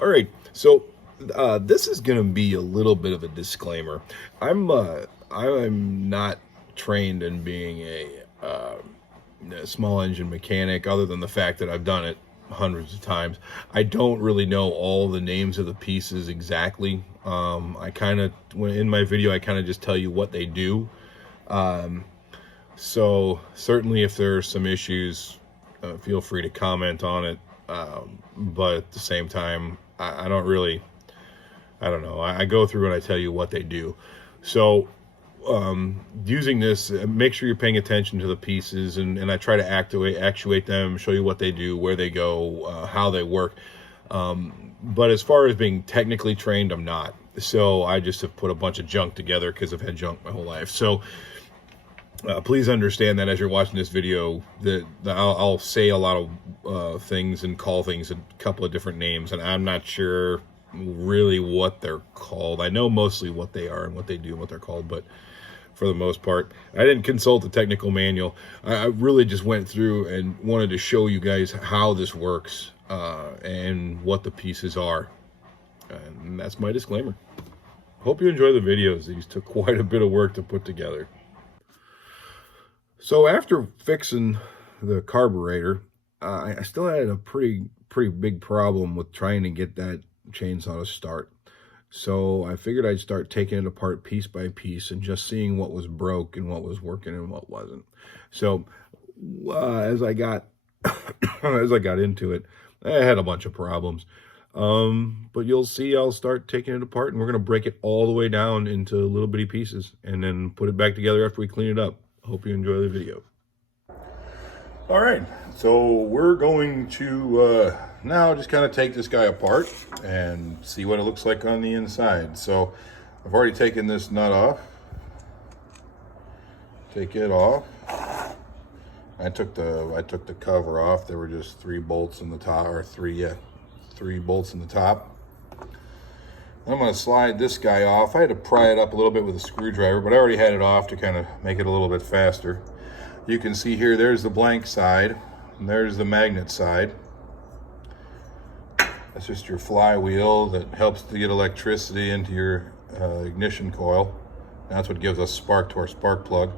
All right, so this is going to be a little bit of a disclaimer. I'm not trained in being a small engine mechanic, other than the fact that I've done it hundreds of times. I don't really know all the names of the pieces exactly. I kind of, in my video, I kind of just tell you what they do. So certainly, if there are some issues, feel free to comment on it. But at the same time, I don't really, I don't know. I go through and I tell you what they do. So using this, make sure you're paying attention to the pieces, and I try to actuate them, show you what they do, where they go, how they work. But as far as being technically trained, I'm not. So I just have put a bunch of junk together because I've had junk my whole life. So please understand that as you're watching this video, that I'll say a lot of things and call things a couple of different names, and I'm not sure really what they're called. I know mostly what they are and what they do and what they're called, but for the most part, I didn't consult the technical manual. I really just went through and wanted to show you guys how this works and what the pieces are. And that's my disclaimer. Hope you enjoy the videos. These took quite a bit of work to put together. So after fixing the carburetor, I still had a pretty big problem with trying to get that chainsaw to start. So I figured I'd start taking it apart piece by piece and just seeing what was broke and what was working and what wasn't. So as I got into it, I had a bunch of problems. But you'll see I'll start taking it apart, and we're going to break it all the way down into little bitty pieces and then put it back together after we clean it up. Hope you enjoy the video. All right, so we're going to now just kind of take this guy apart and see what it looks like on the inside. So I've already taken this nut off. Take it off. I took the cover off. There were just 3 bolts in the top, or 3 bolts in the top. I'm going to slide this guy off. I had to pry it up a little bit with a screwdriver, but I already had it off to kind of make it a little bit faster. You can see here, there's the blank side, and there's the magnet side. That's just your flywheel that helps to get electricity into your ignition coil. That's what gives us spark to our spark plug.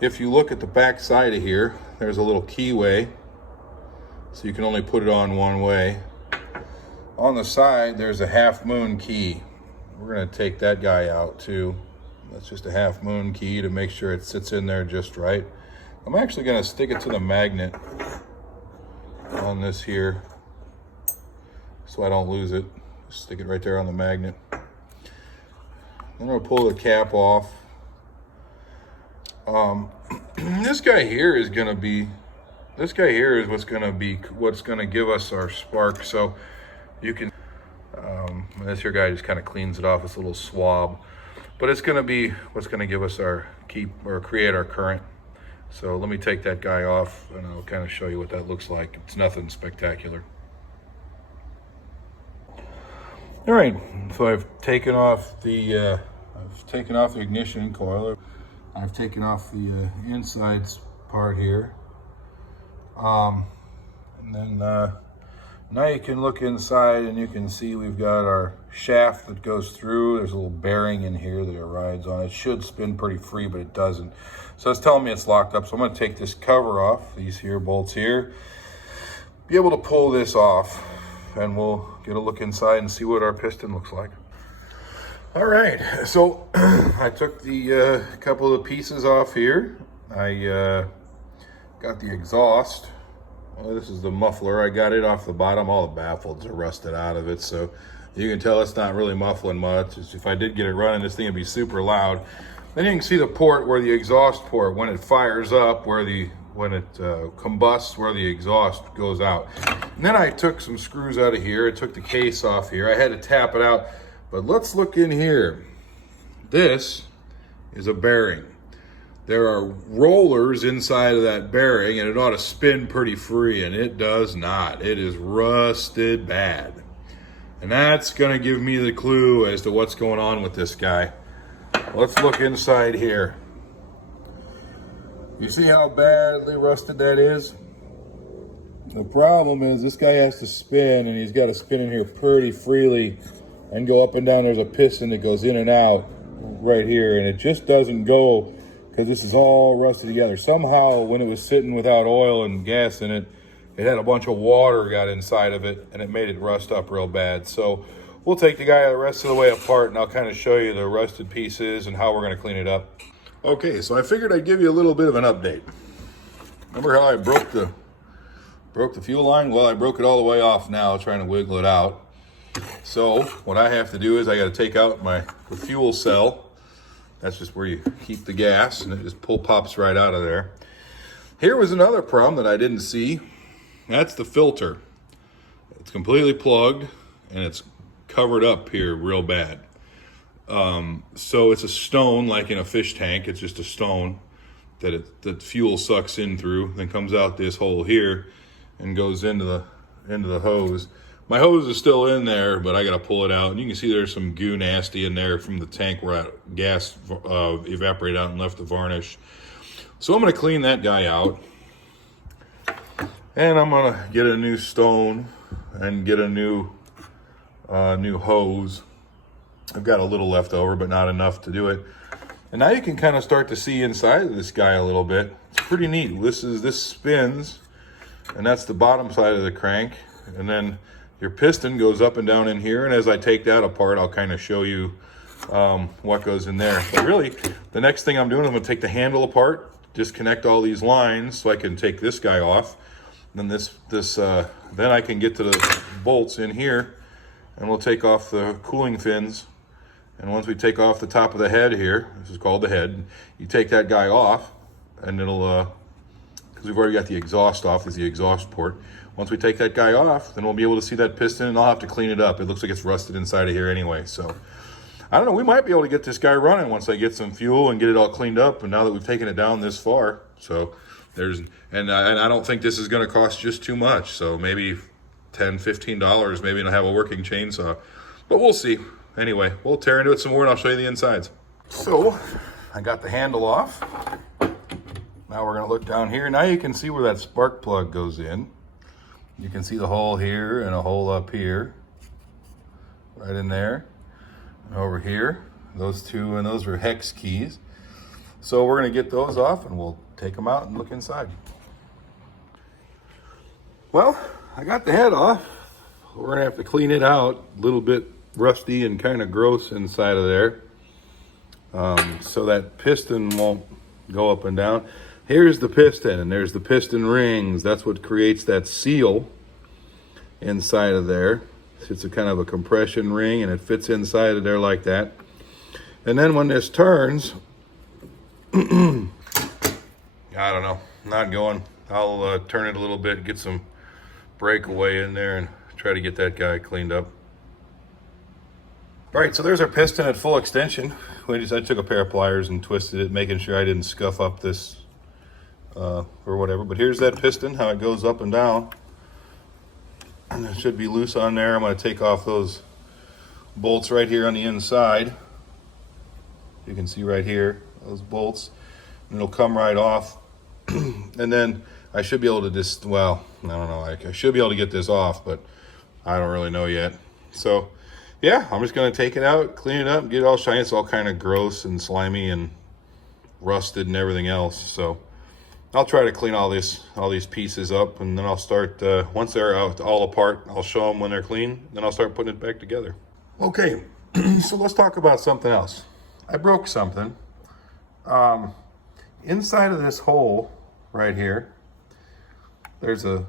If you look at the back side of here, there's a little keyway, so you can only put it on one way. On the side, there's a half moon key. We're going to take that guy out too. That's just a half moon key to make sure it sits in there just right. I'm actually going to stick it to the magnet on this here so I don't lose it. Just stick it right there on the magnet. I'm going to pull the cap off. This guy here is going to be, what's going to give us our spark. So you can, this here guy just kind of cleans it off. It's a little swab, but it's going to be what's going to give us our create our current. So let me take that guy off and I'll kind of show you what that looks like. It's nothing spectacular. All right, so I've taken off the ignition coil. I've taken off the inside part here. And then now you can look inside and you can see we've got our shaft that goes through. There's a little bearing in here that it rides on. It should spin pretty free, but it doesn't. So it's telling me it's locked up. So I'm going to take this cover off, these here bolts here, be able to pull this off, and we'll get a look inside and see what our piston looks like. All right, so I took the couple of pieces off here. I got the exhaust. Well, this is the muffler. I got it off the bottom. All the baffles are rusted out of it, so you can tell it's not really muffling much. If I did get it running, this thing would be super loud. Then you can see the port where the exhaust port, when it fires up, when it combusts, where the exhaust goes out. And then I took some screws out of here. I took the case off here. I had to tap it out, but let's look in here. This is a bearing. There are rollers inside of that bearing, and it ought to spin pretty free, and it does not. It is rusted bad. And that's gonna give me the clue as to what's going on with this guy. Let's look inside here. You see how badly rusted that is? The problem is this guy has to spin, and he's got to spin in here pretty freely and go up and down. There's a piston that goes in and out right here, and it just doesn't go because this is all rusted together. Somehow, when it was sitting without oil and gas in it, it had a bunch of water got inside of it, and it made it rust up real bad. So we'll take the guy the rest of the way apart, and I'll kind of show you the rusted pieces and how we're going to clean it up. Okay, so I figured I'd give you a little bit of an update. Remember how I broke the fuel line? Well, I broke it all the way off now, trying to wiggle it out. So what I have to do is I got to take out the fuel cell. That's just where you keep the gas, and it just pops right out of there. Here was another problem that I didn't see. That's the filter. It's completely plugged, and it's covered up here real bad. So it's a stone, like in a fish tank. It's just a stone that fuel sucks in through, then comes out this hole here and goes into the hose. My hose is still in there, but I got to pull it out. And you can see there's some goo nasty in there from the tank where that gas evaporated out and left the varnish. So I'm going to clean that guy out. And I'm going to get a new stone and get a new hose. I've got a little left over, but not enough to do it. And now you can kind of start to see inside of this guy a little bit. It's pretty neat. This spins, and that's the bottom side of the crank. And then your piston goes up and down in here. And as I take that apart, I'll kind of show you what goes in there. But really, the next thing I'm doing, I'm going to take the handle apart, disconnect all these lines so I can take this guy off. Then then I can get to the bolts in here, and we'll take off the cooling fins. And once we take off the top of the head here, this is called the head, you take that guy off, and it'll, because we've already got the exhaust off, this is the exhaust port. Once we take that guy off, then we'll be able to see that piston, and I'll have to clean it up. It looks like it's rusted inside of here anyway. So I don't know, we might be able to get this guy running once I get some fuel and get it all cleaned up, and now that we've taken it down this far. So and I don't think this is going to cost just too much. So maybe $10, $15, maybe it'll have a working chainsaw, but we'll see. Anyway, we'll tear into it some more, and I'll show you the insides. So I got the handle off. Now we're going to look down here. Now you can see where that spark plug goes in. You can see the hole here and a hole up here, right in there, and over here. Those two, and those are hex keys. So we're going to get those off, and we'll take them out and look inside. Well, I got the head off. We're going to have to clean it out. A little bit rusty and kind of gross inside of there. So that piston won't go up and down. Here's the piston, and there's the piston rings. That's what creates that seal inside of there. It's a kind of a compression ring, and it fits inside of there like that. And then when this turns, I don't know, not going. I'll turn it a little bit, get some breakaway in there, and try to get that guy cleaned up. All right, so there's our piston at full extension. I took a pair of pliers and twisted it, making sure I didn't scuff up this or whatever. But here's that piston, how it goes up and down. And it should be loose on there. I'm going to take off those bolts right here on the inside. You can see right here, those bolts. And it'll come right off. And then I should be able to just, well, I don't know. I should be able to get this off, but I don't really know yet. So yeah, I'm just going to take it out, clean it up, get it all shiny. It's all kind of gross and slimy and rusted and everything else. So I'll try to clean all these pieces up, and then I'll start, once they're out all apart, I'll show them when they're clean, then I'll start putting it back together. Okay, so let's talk about something else. I broke something. Inside of this hole right here, there's a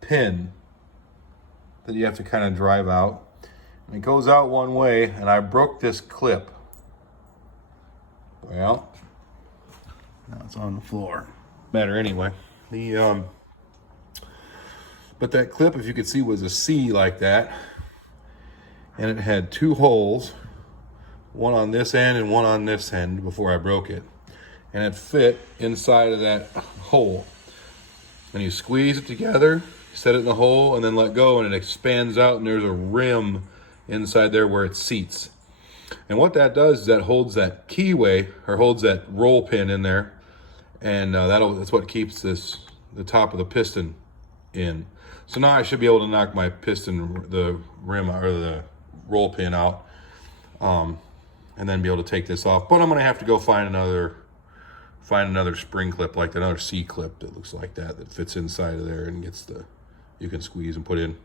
pin that you have to kind of drive out. And it goes out one way, and I broke this clip. Well, now it's on the floor. Matter anyway. But that clip, if you could see, was a C like that. And it had two holes, one on this end and one on this end before I broke it. And it fit inside of that hole. And you squeeze it together, set it in the hole, and then let go, and it expands out, and there's a rim inside there where it seats. And what that does is that holds that keyway, or holds that roll pin in there, and that's what keeps this the top of the piston in. So now I should be able to knock my piston, the rim or the roll pin out, and then be able to take this off. But I'm gonna have to go find another spring clip, like another C clip that looks like that fits inside of there and gets the, you can squeeze and put in.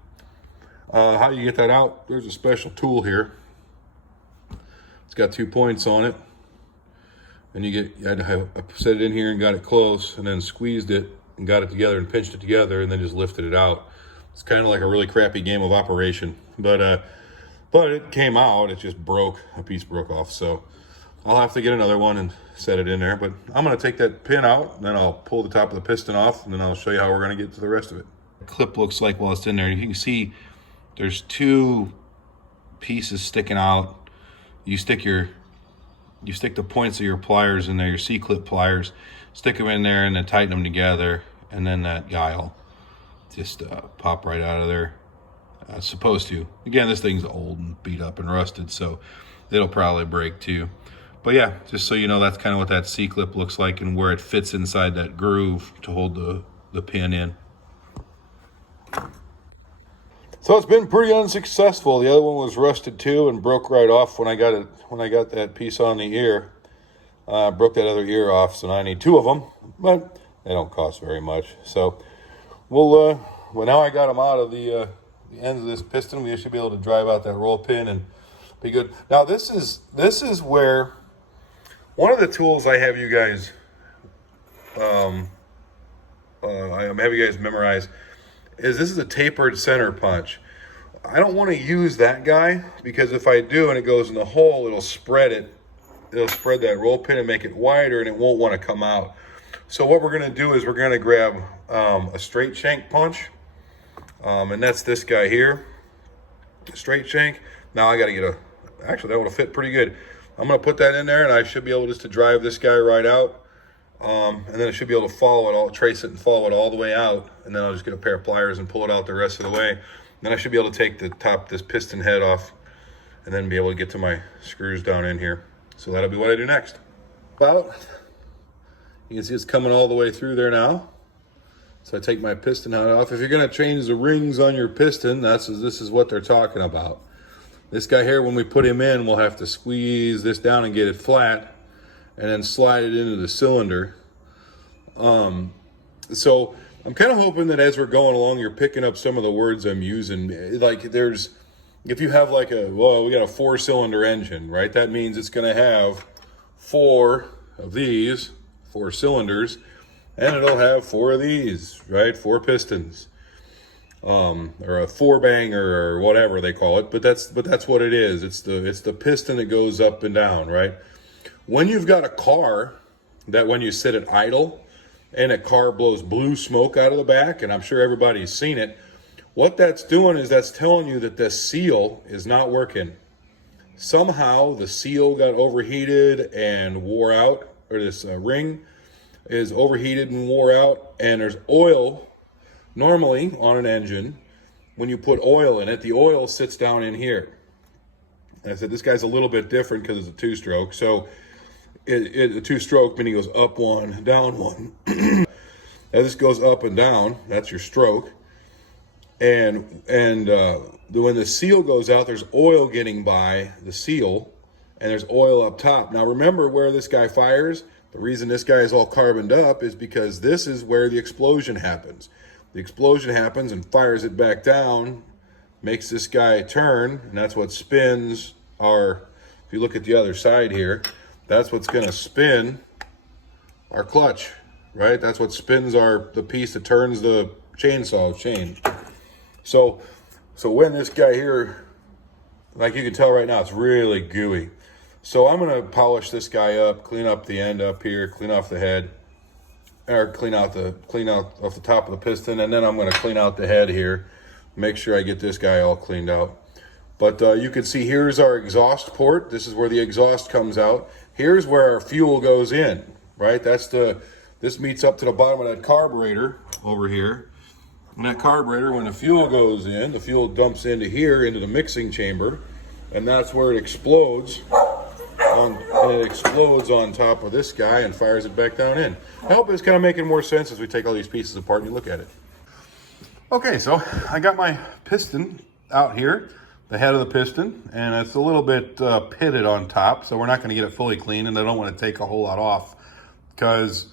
How do you get that out? There's a special tool here. It's got 2 points on it, and you had to have set it in here and got it close, and then squeezed it and got it together and pinched it together, and then just lifted it out. It's kind of like a really crappy game of operation, but it came out. It just broke. A piece broke off, so I'll have to get another one and set it in there. But I'm going to take that pin out, and then I'll pull the top of the piston off, and then I'll show you how we're going to get to the rest of it. The clip looks like while it's in there. You can see there's 2 pieces sticking out. You stick the points of your pliers in there, your C-clip pliers, stick them in there, and then tighten them together, and then that guy will just pop right out of there. It's supposed to. Again, this thing's old and beat up and rusted, so it'll probably break too. But yeah, just so you know, that's kind of what that C-clip looks like and where it fits inside that groove to hold the pin in. So it's been pretty unsuccessful. The other one was rusted too and broke right off when I got that piece on the ear. Broke that other ear off, so now I need 2 of them, but they don't cost very much. So well, now I got them out of the ends of this piston. We should be able to drive out that roll pin and be good. Now this is where one of the tools I have you guys memorize is this is a tapered center punch. I don't want to use that guy because if I do and it goes in the hole, it'll spread that roll pin and make it wider, and it won't want to come out. So what we're going to do is we're going to grab a straight shank punch, and that's this guy here, straight shank. Now I got to get actually that would have fit pretty good. I'm going to put that in there, and I should be able just to drive this guy right out, and then I should be able to follow it all, trace it and follow it all the way out, and then I'll just get a pair of pliers and pull it out the rest of the way. Then I should be able to take the top, this piston head off, and then be able to get to my screws down in here. So that'll be what I do next. You can see it's coming all the way through there now. So I take my piston head off. If you're going to change the rings on your piston, this is what they're talking about. This guy here, when we put him in, we'll have to squeeze this down and get it flat, and then slide it into the cylinder. So I'm kind of hoping that as we're going along, you're picking up some of the words I'm using. Like if you have we got a 4-cylinder engine, right? That means it's going to have 4 of these, 4 cylinders, and it'll have 4 of these, right? 4 pistons, or a 4-banger or whatever they call it. But that's what it is. It's the piston that goes up and down, right? When you've got a car that when you sit at idle and a car blows blue smoke out of the back, and I'm sure everybody's seen it, what that's doing is that's telling you that this seal is not working. Somehow the seal got overheated and wore out, or this ring is overheated and wore out, and there's oil. Normally on an engine, when you put oil in it, the oil sits down in here. And I said this guy's a little bit different because it's a 2-stroke. So a 2-stroke meaning it goes up 1, down 1. As this goes up and down, that's your stroke. And when the seal goes out, there's oil getting by the seal, and there's oil up top. Now remember where this guy fires. The reason this guy is all carboned up is because this is where the explosion happens. The explosion happens and fires it back down, makes this guy turn, and that's what spins if you look at the other side here, that's what's going to spin our clutch, right? That's what spins the piece that turns the chainsaw chain. So when this guy here, like you can tell right now, it's really gooey. So I'm going to polish this guy up, clean up the end up here, clean off the head, or clean out off the top of the piston, and then I'm going to clean out the head here, make sure I get this guy all cleaned out. But you can see here's our exhaust port. This is where the exhaust comes out. Here's where our fuel goes in, right? This meets up to the bottom of that carburetor over here. And that carburetor, when the fuel goes in, the fuel dumps into here, into the mixing chamber, and that's where it explodes. and it explodes on top of this guy and fires it back down in. I hope it's kind of making more sense as we take all these pieces apart and you look at it. Okay, so I got my piston out here, the head of the piston, and it's a little bit pitted on top, so we're not going to get it fully clean, and I don't want to take a whole lot off, because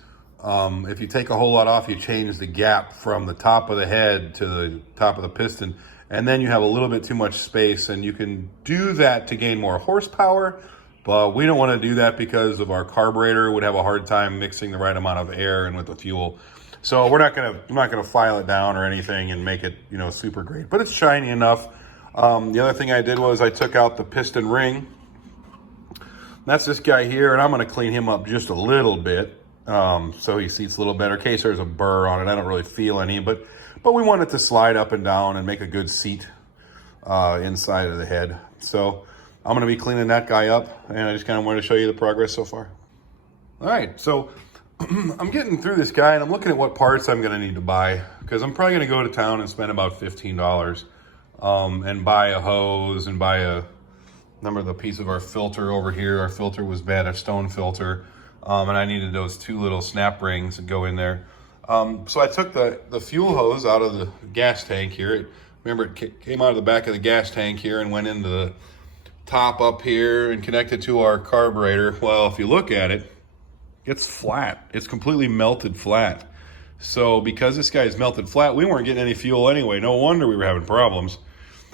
if you take a whole lot off, you change the gap from the top of the head to the top of the piston, and then you have a little bit too much space, and you can do that to gain more horsepower, but we don't want to do that because of our carburetor would have a hard time mixing the right amount of air in with the fuel. So I'm not gonna file it down or anything and make it, you know, super great, but it's shiny enough. The other thing I did was I took out the piston ring. That's this guy here, and I'm gonna clean him up just a little bit so he seats a little better in case there's a burr on it. I don't really feel any, but we want it to slide up and down and make a good seat inside of the head. So I'm gonna be cleaning that guy up, and I just kind of wanted to show you the progress so far. All right, so I'm getting through this guy, and I'm looking at what parts I'm gonna need to buy, because I'm probably gonna go to town and spend about $15 and buy a hose and buy the piece of our filter over here. Our filter was bad, a stone filter, and I needed those 2 little snap rings that go in there. So I took the fuel hose out of the gas tank here. Remember, it came out of the back of the gas tank here and went into the top up here and connected to our carburetor. Well, if you look at it, it's flat. It's completely melted flat. So because this guy's melted flat, we weren't getting any fuel anyway. No wonder we were having problems.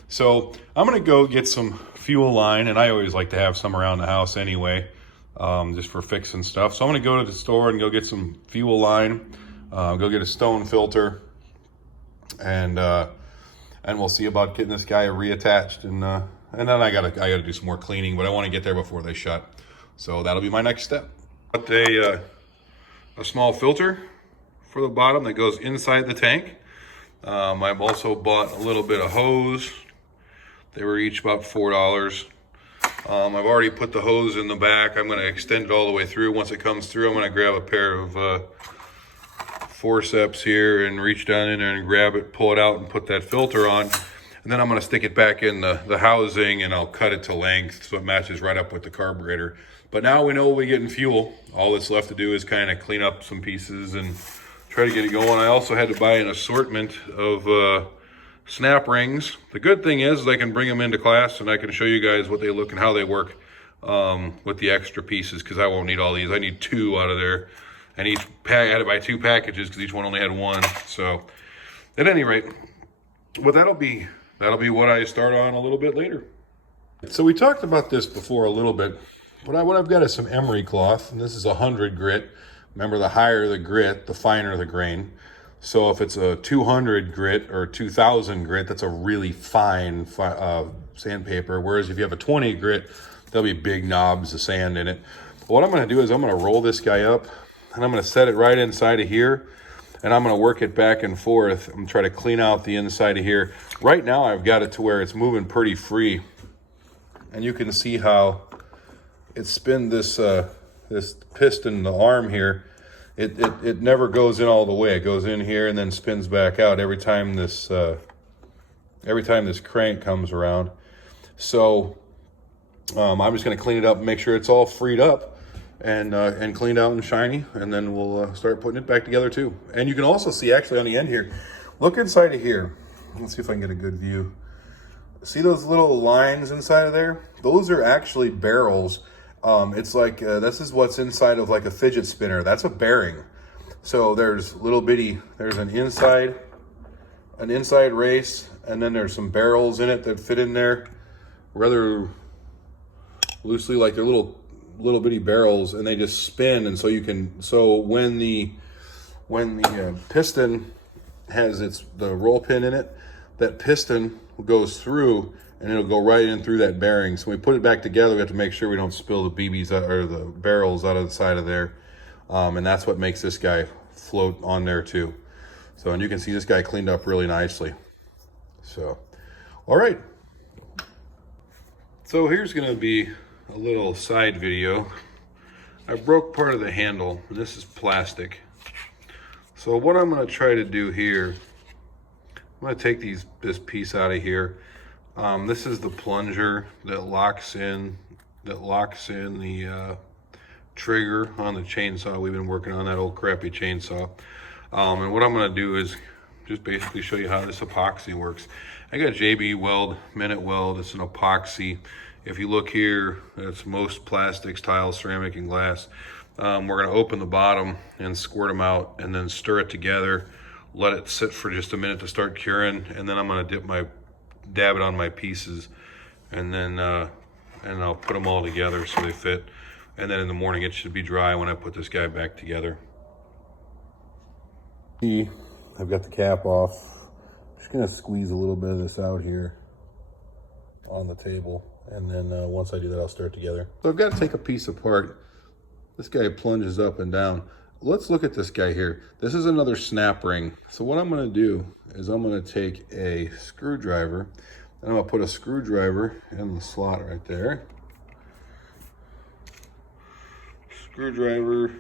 So I'm gonna go get some fuel line, and I always like to have some around the house anyway, just for fixing stuff. So I'm gonna go to the store and go get some fuel line, go get a stone filter, and we'll see about getting this guy reattached. And then I gotta do some more cleaning, but I want to get there before they shut. So that'll be my next step. Got a small filter for the bottom that goes inside the tank. I've also bought a little bit of hose. They were each about $4. I've already put the hose in the back. I'm going to extend it all the way through. Once it comes through, I'm going to grab a pair of forceps here and reach down in there and grab it, pull it out, and put that filter on. And then I'm going to stick it back in the housing, and I'll cut it to length so it matches right up with the carburetor. But now we know we'll be getting fuel. All that's left to do is kind of clean up some pieces and try to get it going. I also had to buy an assortment of snap rings. The good thing is I can bring them into class and I can show you guys what they look and how they work with the extra pieces, because I won't need all these. I need 2 out of there. And each pack, I had to buy 2 packages because each one only had 1. So at any rate, well, that'll be what I start on a little bit later. So we talked about this before a little bit, but what I've got is some emery cloth, and this is 100 grit. Remember, the higher the grit, the finer the grain. So if it's a 200 grit or 2000 grit, that's a really fine sandpaper. Whereas if you have a 20 grit, there'll be big knobs of sand in it. But what I'm going to do is I'm going to roll this guy up, and I'm going to set it right inside of here, and I'm going to work it back and forth and try to clean out the inside of here. Right now, I've got it to where it's moving pretty free, and you can see how it spins this piston, the arm here. It never goes in all the way. It goes in here and then spins back out every time this crank comes around. So I'm just going to clean it up and make sure it's all freed up and cleaned out and shiny, and then we'll start putting it back together too. And you can also see actually on the end here, look inside of here. Let's see if I can get a good view. See those little lines inside of there? Those are actually barrels. It's like, this is what's inside of like a fidget spinner. That's a bearing. So there's there's an inside race, and then there's some barrels in it that fit in there rather loosely, like they're little bitty barrels, and they just spin. And so when the piston has the roll pin in it, that piston goes through and it'll go right in through that bearing. So when we put it back together, we have to make sure we don't spill the BBs out, or the barrels out of the side of there. And that's what makes this guy float on there too. So, and you can see this guy cleaned up really nicely. So, all right. So here's gonna be a little side video. I broke part of the handle, and this is plastic. So what I'm gonna try to do here, I'm gonna take this piece out of here. This is the plunger that locks in that locks in the trigger on the chainsaw. We've been working on that old crappy chainsaw. And what I'm gonna do is just basically show you how this epoxy works. I got JB Weld, Minute Weld. It's an epoxy. If you look here, it's most plastics, tile, ceramic, and glass. We're gonna open the bottom and squirt them out and then stir it together, let it sit for just a minute to start curing, and then I'm gonna dab it on my pieces, and then and I'll put them all together so they fit. And then in the morning it should be dry when I put this guy back together. See, I've got the cap off. I'm just gonna squeeze a little bit of this out here on the table, and then once I do that, I'll start together. So I've got to take a piece apart. This guy plunges up and down. Let's look at this guy here. This is another snap ring. So what I'm gonna do is I'm gonna take a screwdriver, and I'm gonna put a screwdriver in the slot right there. Screwdriver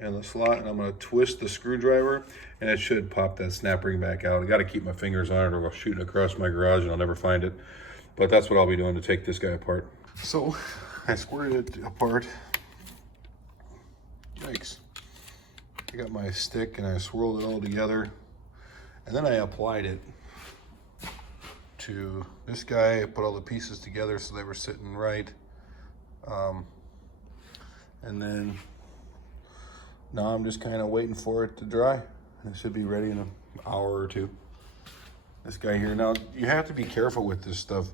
in the slot, and I'm gonna twist the screwdriver, and it should pop that snap ring back out. I gotta keep my fingers on it or I'll shoot it across my garage and I'll never find it. But that's what I'll be doing to take this guy apart. So I squared it apart. Yikes. I got my stick and I swirled it all together, and then I applied it to this guy. I put all the pieces together so they were sitting right. And then now I'm just kind of waiting for it to dry. It should be ready in an hour or two. This guy here, now you have to be careful with this stuff.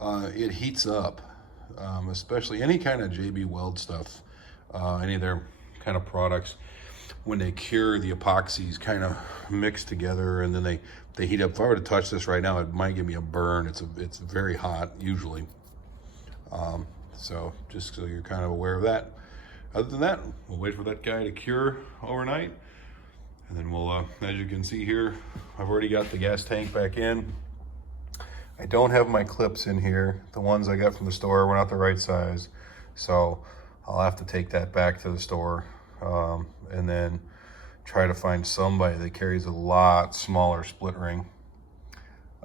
It heats up, especially any kind of JB Weld stuff, any of their kind of products. When they cure, the epoxies kind of mix together, and then they heat up. If I were to touch this right now, it might give me a burn. It's very hot usually. So just so you're kind of aware of that. Other than that, we'll wait for that guy to cure overnight, and then we'll, as you can see here, I've already got the gas tank back in. I don't have my clips in here. The ones I got from the store were not the right size, so I'll have to take that back to the store, and then try to find somebody that carries a lot smaller split ring.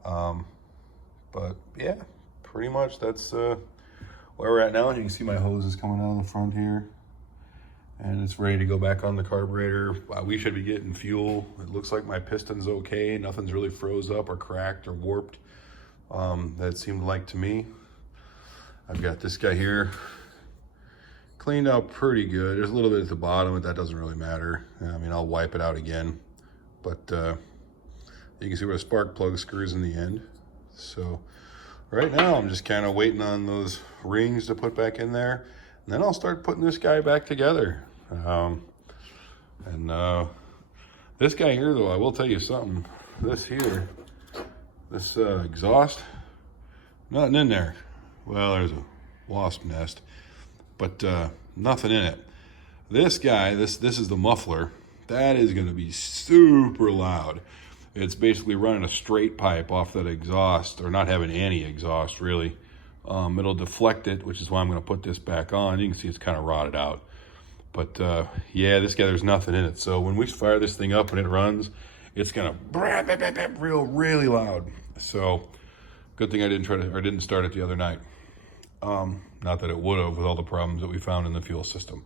But yeah, pretty much that's where we're at now. You can see my hose is coming out of the front here, and it's ready to go back on the carburetor. We should be getting fuel. It looks like my piston's okay. Nothing's really froze up or cracked or warped. That seemed like to me. I've got this guy here cleaned out pretty good. There's a little bit at the bottom, but that doesn't really matter. I mean, I'll wipe it out again. But you can see where the spark plug screws in the end. So right now I'm just kind of waiting on those rings to put back in there, and then I'll start putting this guy back together. This guy here, though, I will tell you something. This here, this exhaust, nothing in there. Well, there's a wasp nest, but nothing in it. This guy, this is the muffler. That is going to be super loud. It's basically running a straight pipe off that exhaust, or not having any exhaust really. It'll deflect it, which is why I'm going to put this back on. You can see it's kind of rotted out. But yeah, this guy, there's nothing in it. So when we fire this thing up and it runs, it's going to really loud. So good thing I didn't start it the other night. Not that it would have with all the problems that we found in the fuel system.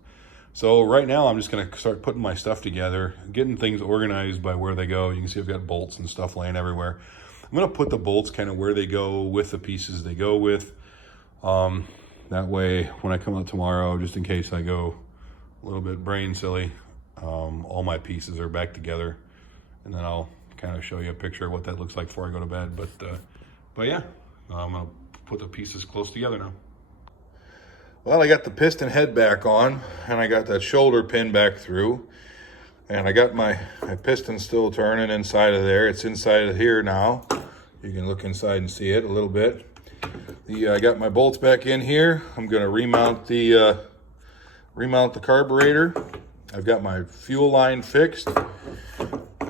So right now I'm just gonna start putting my stuff together, getting things organized by where they go. You can see I've got bolts and stuff laying everywhere. I'm gonna put the bolts kind of where they go with the pieces they go with. That way when I come out tomorrow, just in case I go a little bit brain silly, all my pieces are back together. And then I'll kind of show you a picture of what that looks like before I go to bed. But yeah, I'm gonna put the pieces close together now. Well, I got the piston head back on, and I got that shoulder pin back through, and I got my piston still turning inside of there. It's inside of here now. You can look inside and see it a little bit. I got my bolts back in here. I'm going to remount the carburetor. I've got my fuel line fixed,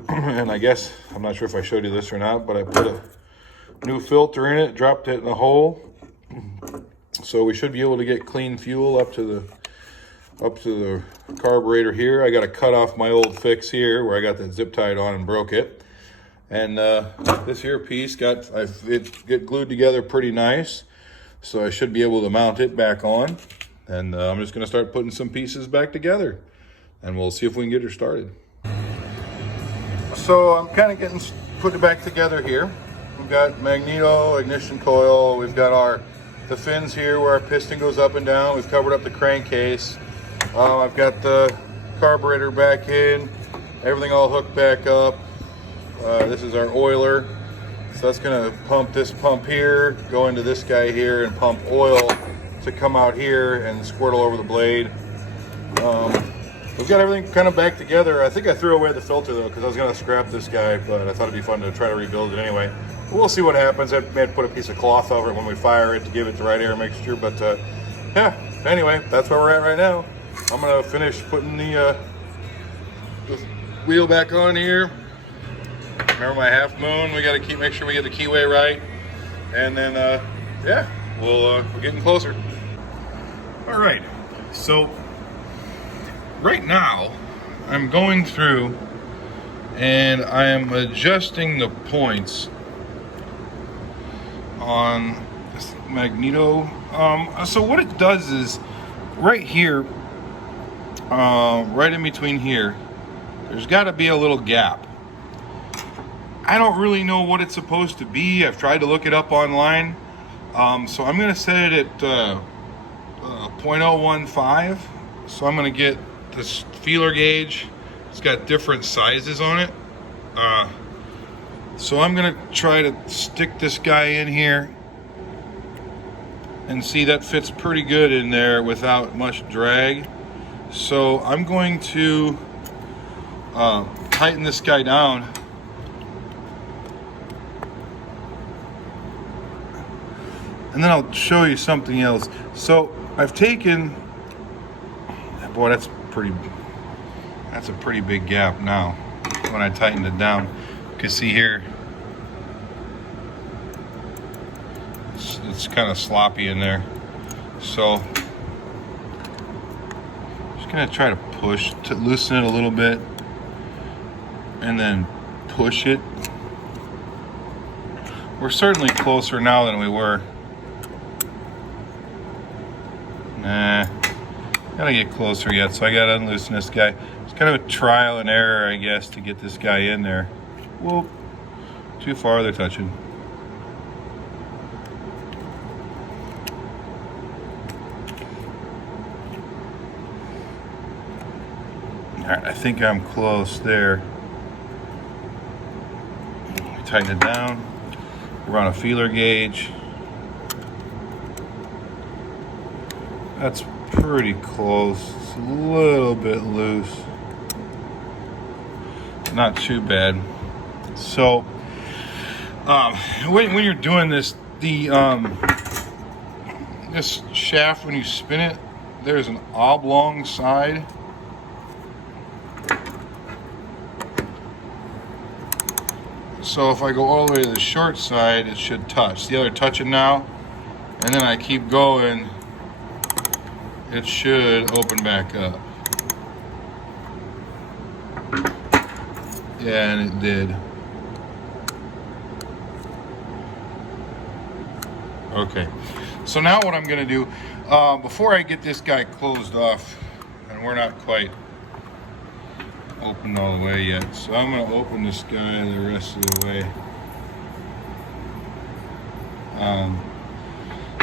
and I guess, I'm not sure if I showed you this or not, but I put a new filter in it, dropped it in the hole. So we should be able to get clean fuel up to the carburetor here. I got to cut off my old fix here where I got that zip tied on and broke it. And this here piece it glued together pretty nice. So I should be able to mount it back on. And I'm just gonna start putting some pieces back together, and we'll see if we can get her started. So I'm kind of getting put it back together here. We've got magneto, ignition coil, we've got the fins here where our piston goes up and down. We've covered up the crankcase. I've got the carburetor back in, everything all hooked back up. This is our oiler. So that's gonna pump this pump here, go into this guy here and pump oil to come out here and squirt all over the blade. We've got everything kind of back together. I think I threw away the filter though because I was gonna scrap this guy, but I thought it'd be fun to try to rebuild it anyway. We'll see what happens. I may have to put a piece of cloth over it when we fire it to give it the right air mixture, but yeah, anyway, that's where we're at right now. I'm gonna finish putting the wheel back on here. Remember my half moon, we gotta make sure we get the keyway right. And then, yeah, we're getting closer. All right, so right now I'm going through and I am adjusting the points on this magneto. So what it does is right here, right in between here, there's gotta be a little gap. I don't really know what it's supposed to be. I've tried to look it up online. So I'm gonna set it at 0.015. So I'm gonna get this feeler gauge. It's got different sizes on it. So I'm gonna try to stick this guy in here and see that fits pretty good in there without much drag. So I'm going to tighten this guy down. And then I'll show you something else. So I've taken, boy, that's a pretty big gap now when I tightened it down. You can see here, it's kind of sloppy in there. So just gonna try to push to loosen it a little bit and then push it. We're certainly closer now than we were. Nah, gotta get closer yet, so I gotta unloosen this guy. It's kind of a trial and error, I guess, to get this guy in there. Whoop, too far, they're touching. All right, I think I'm close there. Tighten it down. We're on a feeler gauge. That's pretty close. It's a little bit loose. Not too bad. So, when you're doing this, this shaft, when you spin it, there's an oblong side. So if I go all the way to the short side, it should touch. See how they're touching now? And then I keep going. It should open back up. Yeah, and it did. Okay, so now what I'm gonna do, before I get this guy closed off, and we're not quite open all the way yet, so I'm gonna open this guy the rest of the way.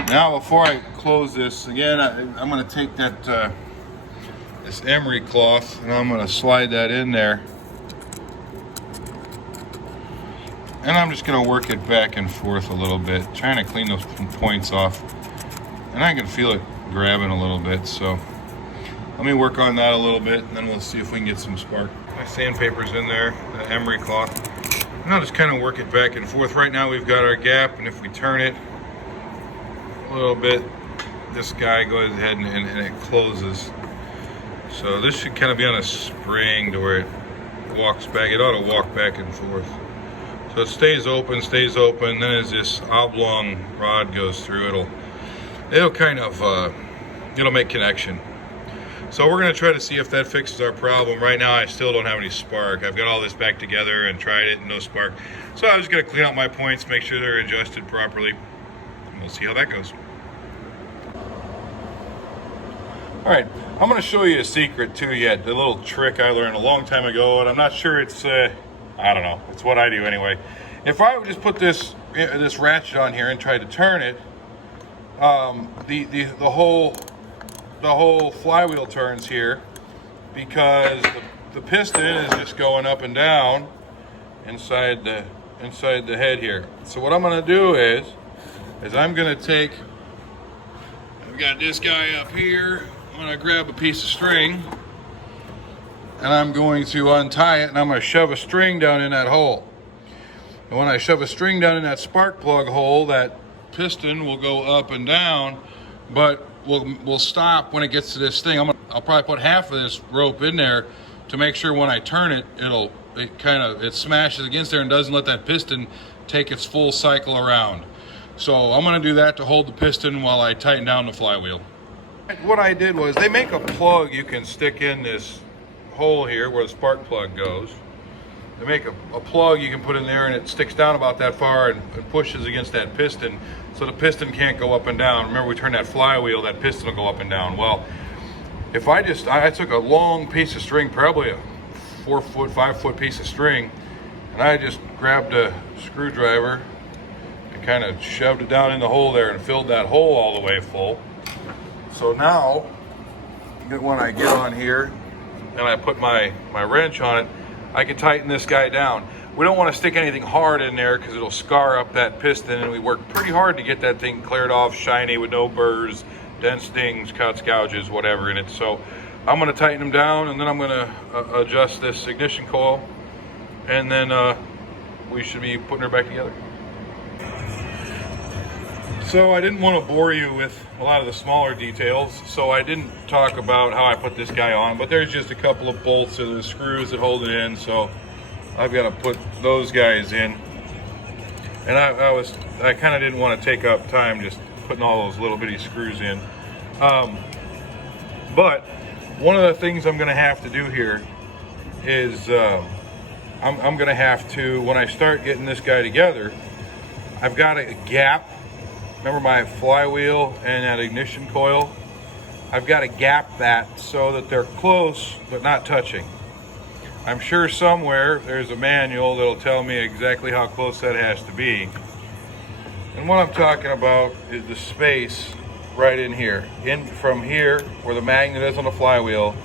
Now before I close this, again, I'm gonna take that this emery cloth and I'm gonna slide that in there. And I'm just gonna work it back and forth a little bit, trying to clean those points off. And I can feel it grabbing a little bit, so let me work on that a little bit and then we'll see if we can get some spark. My sandpaper's in there, the emery cloth. And I'll just kind of work it back and forth. Right now we've got our gap, and if we turn it a little bit, this guy goes ahead and it closes. So this should kind of be on a spring to where it walks back. It ought to walk back and forth. So it stays open, then as this oblong rod goes through, it'll kind of, it'll make connection. So we're gonna try to see if that fixes our problem. Right now I still don't have any spark. I've got all this back together and tried it, no spark. So I was gonna clean out my points, make sure they're adjusted properly. And we'll see how that goes. All right, I'm going to show you a secret too yet, a little trick I learned a long time ago, and I'm not sure it's, I don't know, it's what I do anyway. If I would just put this ratchet on here and try to turn it, the whole flywheel turns here because the piston is just going up and down inside the head here. So what I'm going to do is I'm going to take, I've got this guy up here. I'm going to grab a piece of string and I'm going to untie it, and I'm going to shove a string down in that hole. And when I shove a string down in that spark plug hole, that piston will go up and down, but we'll stop when it gets to this thing. I'll probably put half of this rope in there to make sure when I turn it, it smashes against there and doesn't let that piston take its full cycle around. So I'm going to do that to hold the piston while I tighten down the flywheel. What I did was, they make a plug you can stick in this hole here where the spark plug goes. They make a plug you can put in there, and it sticks down about that far and pushes against that piston, so the piston can't go up and down. Remember, we turn that flywheel, that piston will go up and down. Well, if I took a long piece of string, probably a 4-foot, 5-foot piece of string, and I just grabbed a screwdriver and kind of shoved it down in the hole there and filled that hole all the way full. So now, when I get on here and I put my wrench on it, I can tighten this guy down. We don't want to stick anything hard in there because it'll scar up that piston, and we work pretty hard to get that thing cleared off, shiny, with no burrs, dents, dings, cuts, gouges, whatever in it. So I'm going to tighten them down, and then I'm going to adjust this ignition coil, and then we should be putting her back together. So I didn't want to bore you with a lot of the smaller details, so I didn't talk about how I put this guy on, but there's just a couple of bolts and the screws that hold it in, so I've got to put those guys in. And I kind of didn't want to take up time just putting all those little bitty screws in. But one of the things I'm going to have to do here is I'm going to have to, when I start getting this guy together, I've got a gap. Remember my flywheel and that ignition coil? I've got to gap that so that they're close but not touching. I'm sure somewhere there's a manual that'll tell me exactly how close that has to be. And what I'm talking about is the space right in here. From here, where the magnet is on the flywheel,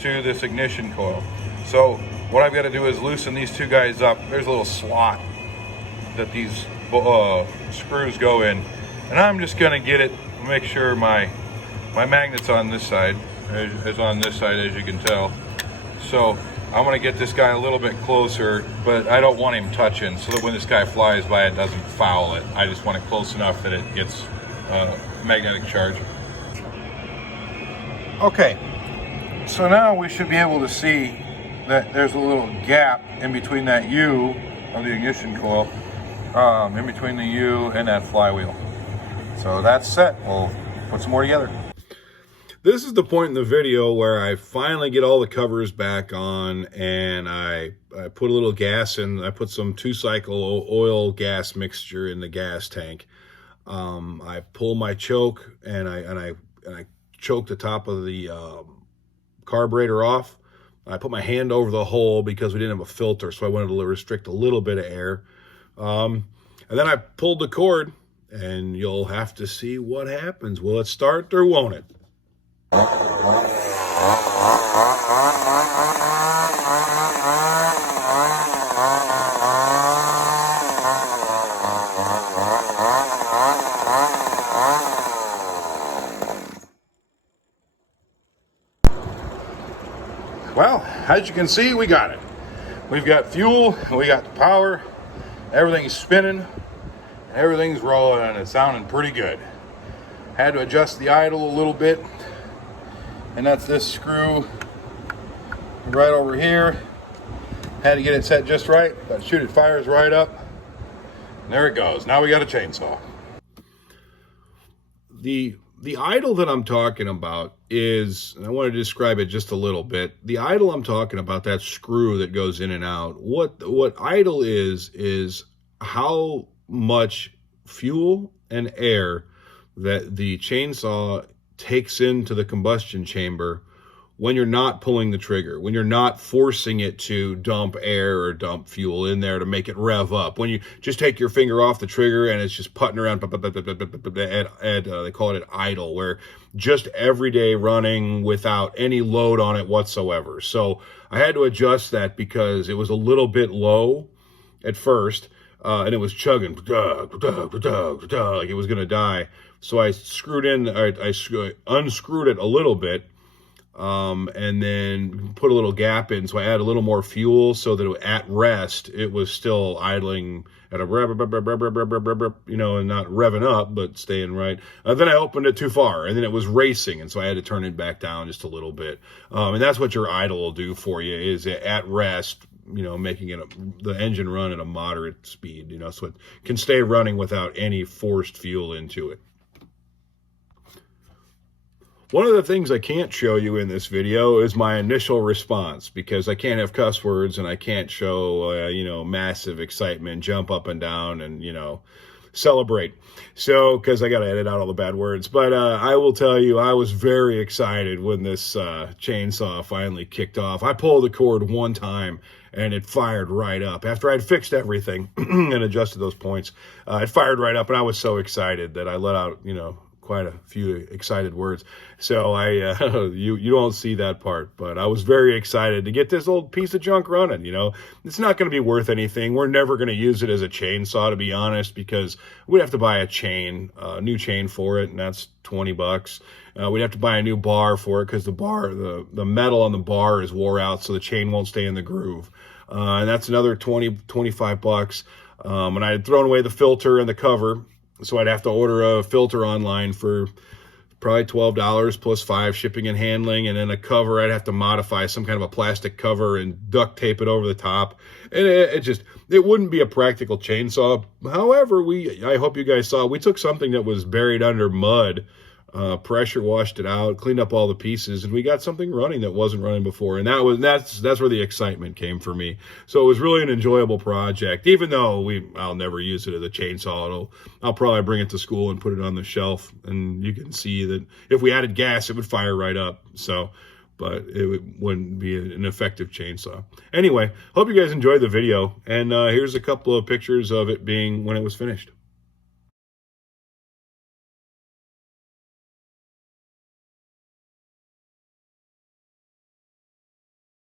to this ignition coil. So what I've got to do is loosen these two guys up. There's a little slot that these screws go in. And I'm just going to get it, make sure my magnet's on this side, is on this side, as you can tell. So I'm going to get this guy a little bit closer, but I don't want him touching, so that when this guy flies by, it doesn't foul it. I just want it close enough that it gets magnetic charge. Okay, so now we should be able to see that there's a little gap in between that U of the ignition coil, in between the U and that flywheel. So that's set. We'll put some more together. This is the point in the video where I finally get all the covers back on, and I put a little gas in. I put some 2-cycle oil gas mixture in the gas tank. I pull my choke and I choke the top of the carburetor off. I put my hand over the hole because we didn't have a filter, so I wanted to restrict a little bit of air. And then I pulled the cord, and you'll have to see what happens. Will it start or won't it? Well, as you can see, we got it. We've got fuel, we got the power, everything's spinning, everything's rolling, and it's sounding pretty good. Had to adjust the idle a little bit, and that's this screw right over here. Had to get it set just right, but shoot, it fires right up. And there it goes. Now we got a chainsaw. The idle that I'm talking about is, and I want to describe it just a little bit. The idle I'm talking about, that screw that goes in and out. What idle is how much fuel and air that the chainsaw takes into the combustion chamber when you're not pulling the trigger, when you're not forcing it to dump air or dump fuel in there to make it rev up. When you just take your finger off the trigger and it's just putting around at they call it idle, where just every day running without any load on it whatsoever. So I had to adjust that because it was a little bit low at first, and it was chugging like it was gonna die. So I unscrewed it a little bit, and then put a little gap in. So I added a little more fuel so that at rest, it was still idling at a, you know, and not revving up, but staying right. Then I opened it too far and then it was racing. And so I had to turn it back down just a little bit. And that's what your idle will do for you, is at rest, you know, making it the engine run at a moderate speed, you know, so it can stay running without any forced fuel into it. One of the things I can't show you in this video is my initial response, because I can't have cuss words and I can't show, you know, massive excitement, jump up and down and, you know, celebrate. So, because I got to edit out all the bad words. But I will tell you, I was very excited when this chainsaw finally kicked off. I pulled the cord one time and it fired right up. After I'd fixed everything and adjusted those points, it fired right up, and I was so excited that I let out, you know, quite a few excited words. So you don't see that part, but I was very excited to get this old piece of junk running. You know, it's not going to be worth anything. We're never going to use it as a chainsaw, to be honest, because we'd have to buy a new chain for it, and that's $20. We'd have to buy a new bar for it because the metal on the bar is wore out, so the chain won't stay in the groove. And that's another $25. And I had thrown away the filter and the cover, so I'd have to order a filter online for probably $12 plus $5 shipping and handling, and then a cover. I'd have to modify some kind of a plastic cover and duct tape it over the top, and it wouldn't be a practical chainsaw. However, I hope you guys saw, we took something that was buried under mud, pressure washed it out, cleaned up all the pieces, and we got something running that wasn't running before. And that's where the excitement came for me. So it was really an enjoyable project, even though I'll never use it as a chainsaw. I'll probably bring it to school and put it on the shelf, and you can see that if we added gas, it would fire right up. So, but it wouldn't be an effective chainsaw. Anyway, hope you guys enjoyed the video, and here's a couple of pictures of it being when it was finished.